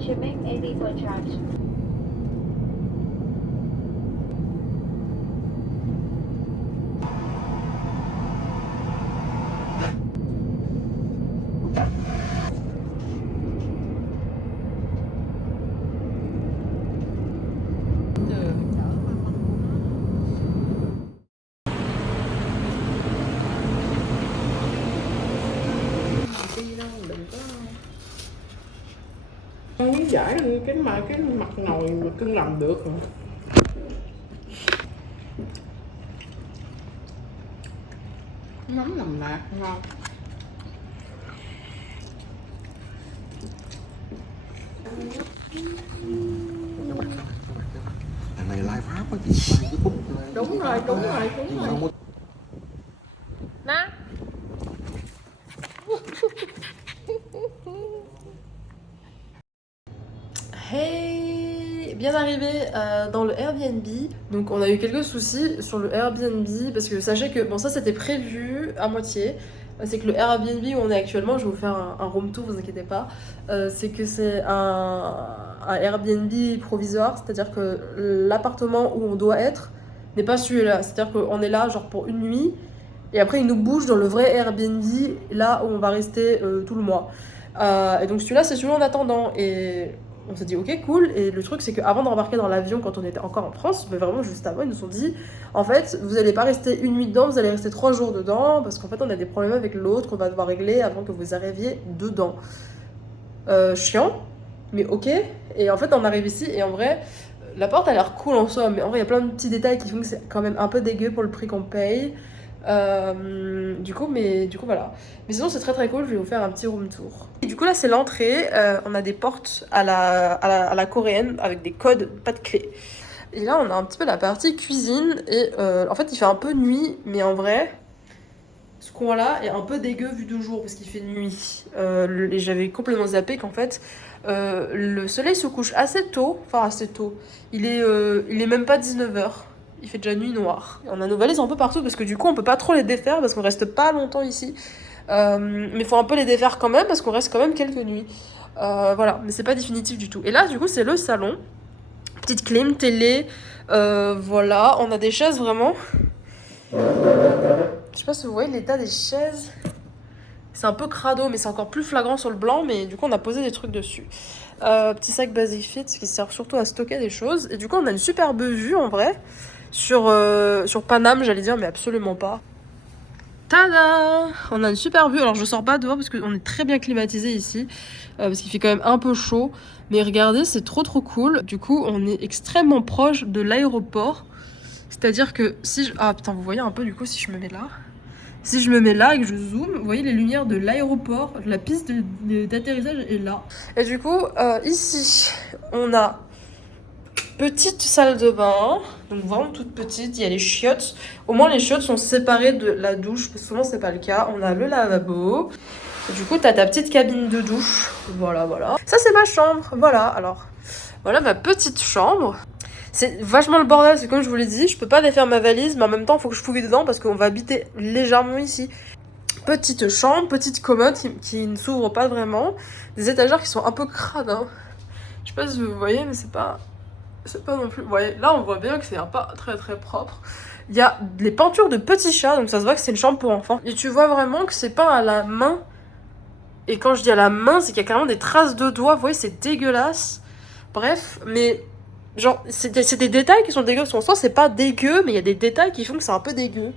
Shipping AB for charge. Con lý giải cái mặt nồi mà cưng làm được rồi. Mắm nồng nạc ngon. Thằng này lai Pháp á chị, lai cái phút Đúng rồi. Nè. Hey, bien arrivé dans le Airbnb. Donc on a eu quelques soucis sur le Airbnb parce que sachez que bon ça c'était prévu à moitié. C'est que le Airbnb où on est actuellement, je vais vous faire un room tour, vous inquiétez pas. C'est que c'est un Airbnb provisoire, c'est-à-dire que l'appartement où on doit être n'est pas celui-là. C'est-à-dire qu'on est là genre pour une nuit et après ils nous bougent dans le vrai Airbnb là où on va rester tout le mois. Et donc celui-là c'est celui en attendant et on s'est dit ok cool. Et le truc c'est qu'avant d'embarquer dans l'avion quand on était encore en France, mais vraiment juste avant, ils nous ont dit en fait vous allez pas rester une nuit dedans, vous allez rester 3 jours dedans parce qu'en fait on a des problèmes avec l'autre qu'on va devoir régler avant que vous arriviez dedans. Chiant, mais ok. Et en fait on arrive ici et en vrai la porte a l'air cool en soi, mais en vrai il y a plein de petits détails qui font que c'est quand même un peu dégueu pour le prix qu'on paye. Du coup voilà. Mais sinon c'est très très cool, je vais vous faire un petit room tour. Et du coup là c'est l'entrée, on a des portes à la coréenne avec des codes, pas de clé. Et là on a un petit peu la partie cuisine et en fait il fait un peu nuit, mais en vrai ce coin là est un peu dégueu vu de jour parce qu'il fait nuit. Et j'avais complètement zappé qu'en fait le soleil se couche assez tôt, il est même pas 19h. Il fait déjà nuit noire. On a nos valises un peu partout parce que du coup on peut pas trop les défaire parce qu'on reste pas longtemps ici. Mais faut un peu les défaire quand même parce qu'on reste quand même quelques nuits. Voilà, mais c'est pas définitif du tout. Et là du coup c'est le salon. Petite clim, télé, voilà. On a des chaises vraiment. Je sais pas si vous voyez l'état des chaises. C'est un peu crado mais c'est encore plus flagrant sur le blanc. Mais du coup on a posé des trucs dessus. Petit sac Basic Fit qui sert surtout à stocker des choses. Et du coup on a une superbe vue en vrai. Sur Paname, j'allais dire, mais absolument pas. Tada! On a une super vue. Alors, je sors pas dehors parce qu'on est très bien climatisé ici. Parce qu'il fait quand même un peu chaud. Mais regardez, c'est trop trop cool. Du coup, on est extrêmement proche de l'aéroport. C'est-à-dire que si je... Ah putain, vous voyez un peu du coup si je me mets là. Si je me mets là et que je zoome, vous voyez les lumières de l'aéroport. La piste d'atterrissage est là. Et du coup, ici, on a... petite salle de bain, donc vraiment toute petite, il y a les chiottes. Au moins les chiottes sont séparées de la douche, parce que souvent c'est pas le cas. On a le lavabo. Et du coup t'as ta petite cabine de douche. Voilà. Ça c'est ma chambre, voilà. Alors, voilà ma petite chambre. C'est vachement le bordel, c'est comme je vous l'ai dit, je peux pas défaire ma valise, mais en même temps il faut que je fouille dedans parce qu'on va habiter légèrement ici. Petite chambre, petite commode qui ne s'ouvre pas vraiment. Des étagères qui sont un peu crades, hein. Je sais pas si vous voyez, mais c'est pas non plus... Ouais, là on voit bien que c'est pas très très propre. Il y a les peintures de petits chats, donc ça se voit que c'est une chambre pour enfants. Et tu vois vraiment que c'est peint à la main. Et quand je dis à la main, c'est qu'il y a carrément des traces de doigts. Vous voyez, c'est dégueulasse. Bref, mais genre, c'est des détails qui sont dégueux. En soi, c'est pas dégueu, mais il y a des détails qui font que c'est un peu dégueu.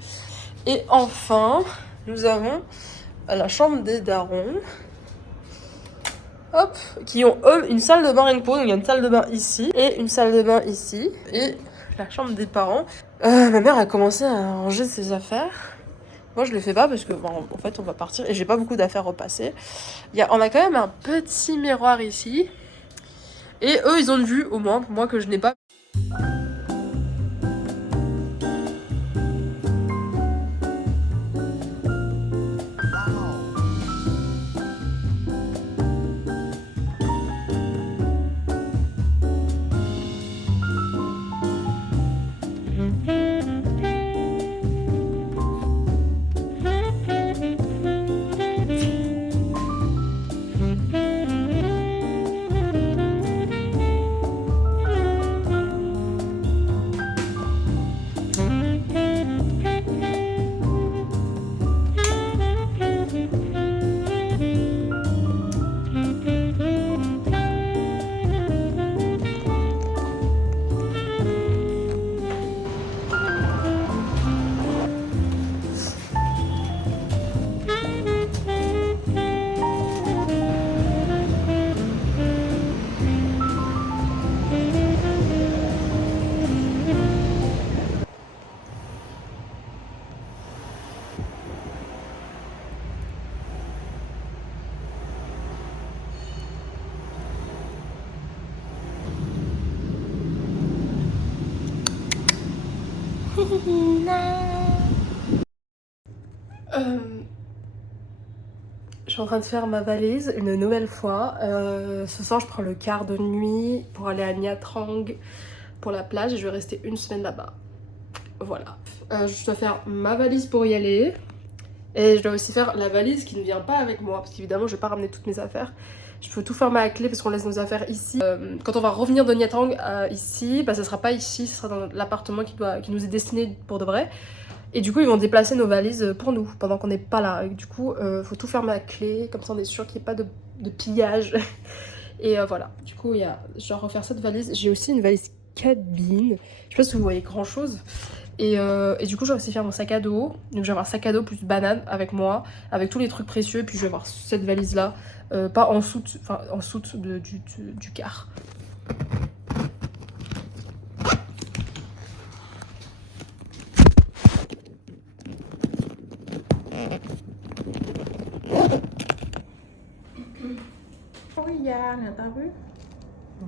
Et enfin, nous avons la chambre des darons. Hop, qui ont eux une salle de bain rien que pour eux. Donc il y a une salle de bain ici et une salle de bain ici et la chambre des parents. Ma mère a commencé à ranger ses affaires. Moi je le fais pas parce que bon, en fait on va partir et j'ai pas beaucoup d'affaires repassées. On a quand même un petit miroir ici et eux ils ont une vue au moins, moi que je n'ai pas. Je suis en train de faire ma valise une nouvelle fois. Ce soir, je prends le quart de nuit pour aller à Nha Trang pour la plage et je vais rester une semaine là-bas. Voilà. Je dois faire ma valise pour y aller et je dois aussi faire la valise qui ne vient pas avec moi parce qu'évidemment, je vais pas ramener toutes mes affaires. Je peux tout fermer à la clé parce qu'on laisse nos affaires ici. Quand on va revenir de Nha Trang ici, bah, ça sera pas ici, ce sera dans l'appartement qui nous est destiné pour de vrai. Et du coup, ils vont déplacer nos valises pour nous pendant qu'on n'est pas là. Et du coup, faut tout fermer à clé, comme ça on est sûr qu'il n'y ait pas de pillage. Et voilà, du coup, je dois refaire cette valise. J'ai aussi une valise cabine. Je sais pas si vous voyez grand chose. Et du coup, je vais aussi faire mon sac à dos. Donc, je vais avoir sac à dos plus banane avec moi, avec tous les trucs précieux. Et puis, je vais avoir cette valise là, pas en soute, enfin en soute du car. Có cái da nè tao biết.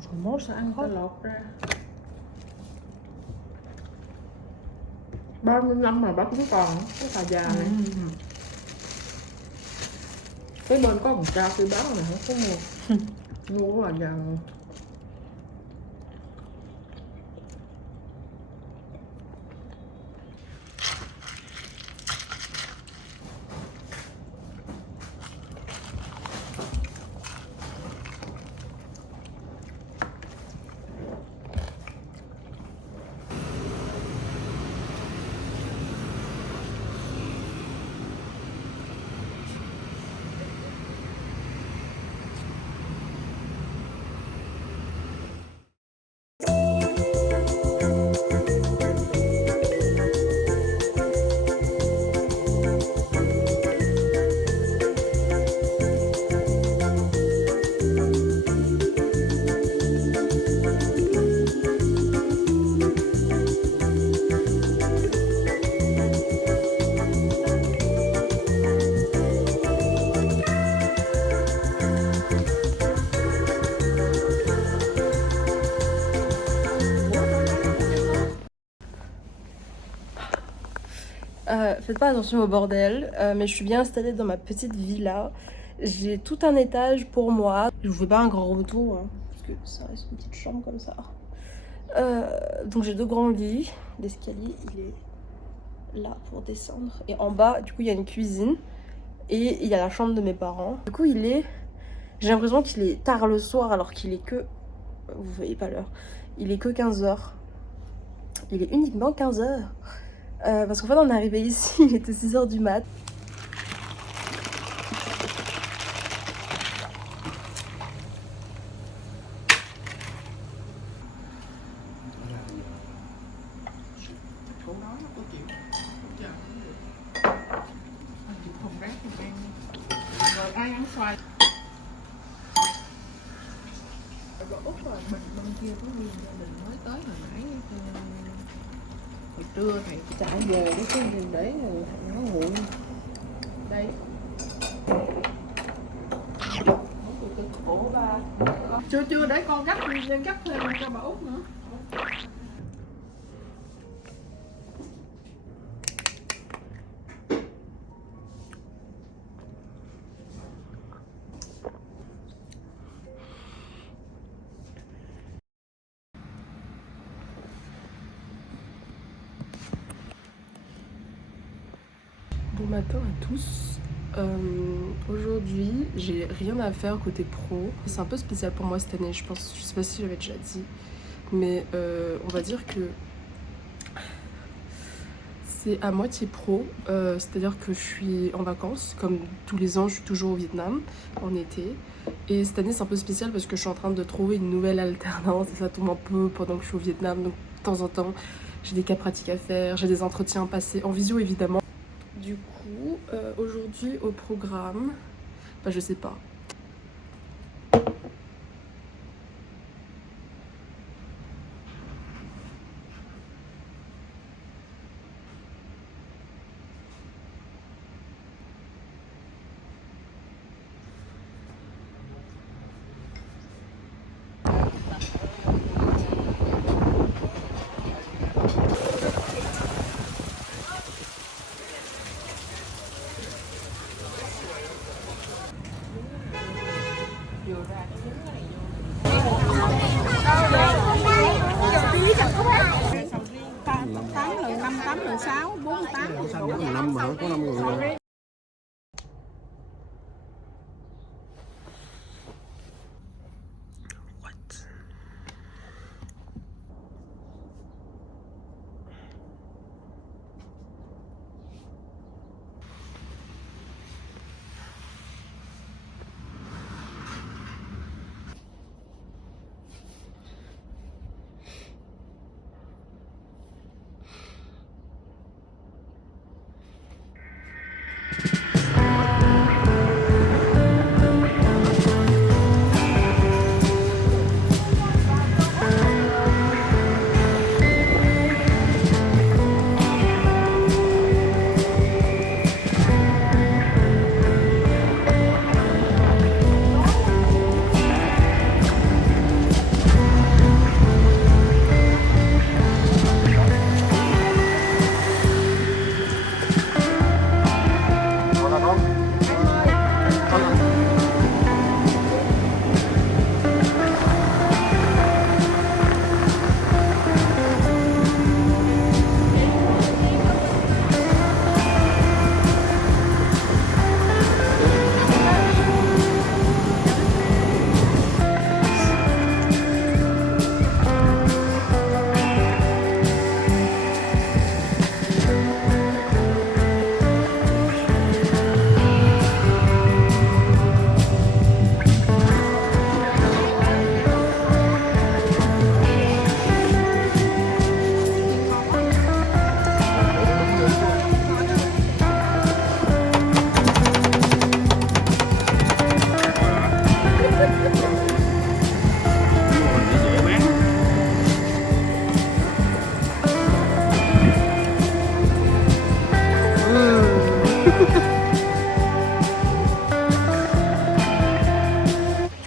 Je mange Tao ăn tao lột ra. 35 mà bắp cũng còn cái tà già này. Cái bên có một trao phi báo này không có mua. Mua cái là già rồi. Faites pas attention au bordel, mais je suis bien installée dans ma petite villa. J'ai tout un étage pour moi. Je vous fais pas un grand retour, hein, parce que ça reste une petite chambre comme ça. Donc j'ai 2 grands lits. L'escalier, il est là pour descendre. Et en bas, du coup, il y a une cuisine. Et il y a la chambre de mes parents. Du coup, j'ai l'impression qu'il est tard le soir alors qu'il est que... Vous voyez pas l'heure. Il est que 15h. Il est uniquement 15h. Parce qu'en fait on est arrivé ici, il était 6h du mat. Cô nói cô chịu. Chờ. Chịu không rác thì ăn. Rồi ai ăn xoài. Rồi Út rồi bên kia có nguyên gia đình mới tới hồi nãy. Hồi trưa thầy chạy về cái gì để nó nguội. Đây. Ủa ba. Chưa để con gấp thêm cho bà Út nữa. Bon matin à tous. Aujourd'hui, j'ai rien à faire côté pro. C'est un peu spécial pour moi cette année, je pense. Je sais pas si j'avais déjà dit, mais on va dire que c'est à moitié pro. C'est-à-dire que je suis en vacances, comme tous les ans, je suis toujours au Vietnam en été. Et cette année, c'est un peu spécial parce que je suis en train de trouver une nouvelle alternance et ça tombe un peu pendant que je suis au Vietnam. Donc, de temps en temps, j'ai des cas pratiques à faire, j'ai des entretiens à passer en visio évidemment. Du coup, aujourd'hui au programme, bah je sais pas. tám lần 5, 8 lần 6, 48. Xanh đó 5 hả? Có 5 người rồi.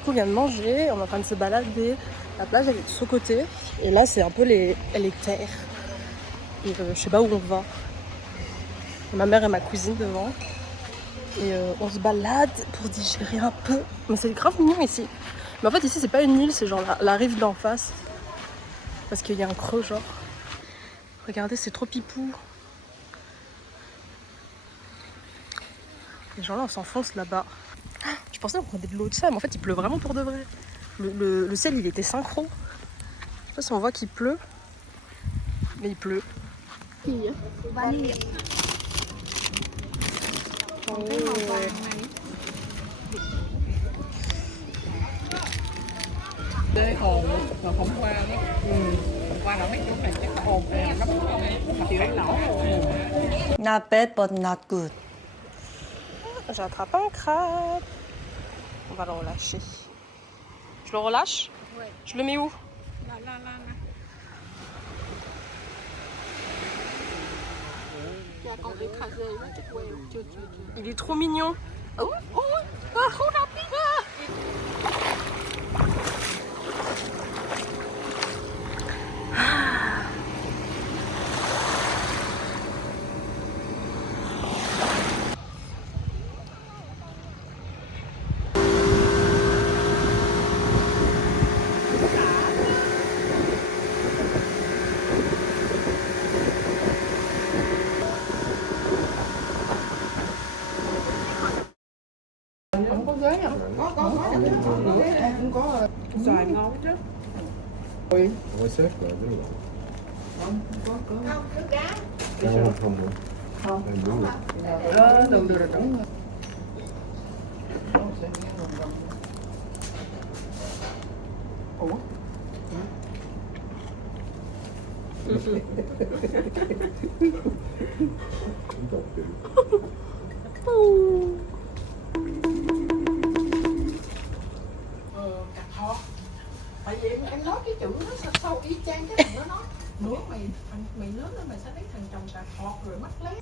On vient de manger, on est en train de se balader. La plage elle est de ce côté et là c'est un peu les terres. Et je sais pas où on va. Et ma mère et ma cousine devant. Et on se balade pour digérer un peu. Mais c'est grave mignon ici. Mais en fait ici c'est pas une île, c'est genre la rive d'en face. Parce qu'il y a un creux genre. Regardez, c'est trop pipou. Les gens là on s'enfonce là-bas. Je pensais qu'on prenait de l'eau de ça, mais en fait il pleut vraiment pour de vrai. Le ciel il était synchro. Je sais pas si on voit qu'il pleut, mais il pleut. Đê hồn rồi hôm qua đó. Qua là mấy chỗ này chắc là hồn này nó chịu nổi luôn. Not bad but not good. J'ai attrapé un crabe. On va le relâcher. Je le relâche? Ouais. Je le mets où? Là. Il est trop mignon. Oh, trop rapide. Không có ghế không? Có ghế cũng có xoài ngon chứ. Có xếp rồi cái này. Không được rồi đúng rồi. Ủa? Cà thọt. Tại vì em nói cái chữ nó sâu y chang cái thằng nó nói. Bữa mày lớn lên mày sẽ thấy thằng chồng cà thọt rồi mắt lé.